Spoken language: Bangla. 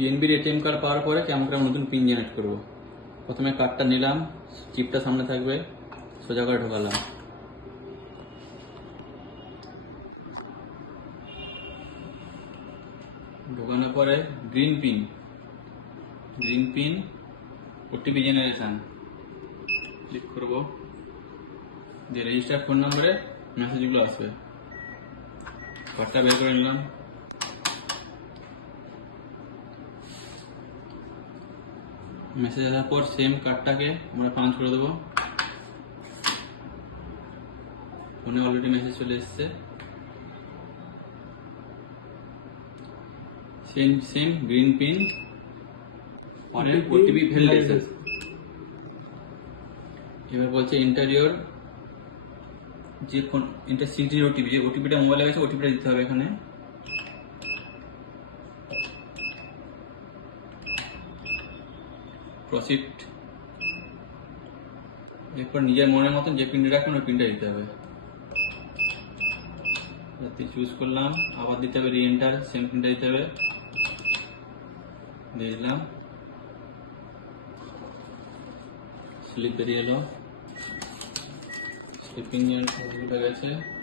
পিএনবির এটিএম কার্ড পাওয়ার পরে কেমন করে নতুন পিন জেনারেট করব। প্রথমে কার্ডটা নিলাম চিপটা সামনে থাকবে, সোজা করে ঢোকালাম। ঢোকানোর পরে green pin green pin OTP generation click করব। যে রেজিস্টার ফোন নম্বরে মেসেজগুলো আসবে। কার্ডটা বের করে নিলাম। মেসেজ আসার পর সেম কার্ডটাকে আমরা পাঞ্চ করে দেবো। ফোনে অলরেডি মেসেজ চলে এসছে। সেম সেম গ্রিন পিন পরে ওটিপি ভ্যালিডেশন এবার বলছে ইন্টারিয়র যে কোন ইন্টার সিটির ওটিপি যে ওটিপিটা মোবাইলে গেছে ওটিপিটা দিতে হবে এখানে। প্রসিড এরপর নিজের মনের মতন যে পিনটা রাখবেন, ওই পিনটা দিতে হবে। চুজ করলাম, আবার দিতে হবে রি সেম পিনটা দিতে হবে। দিয়ে দিলাম। স্লিপ বেরিয়ে এলো। স্লিপিং গেছে।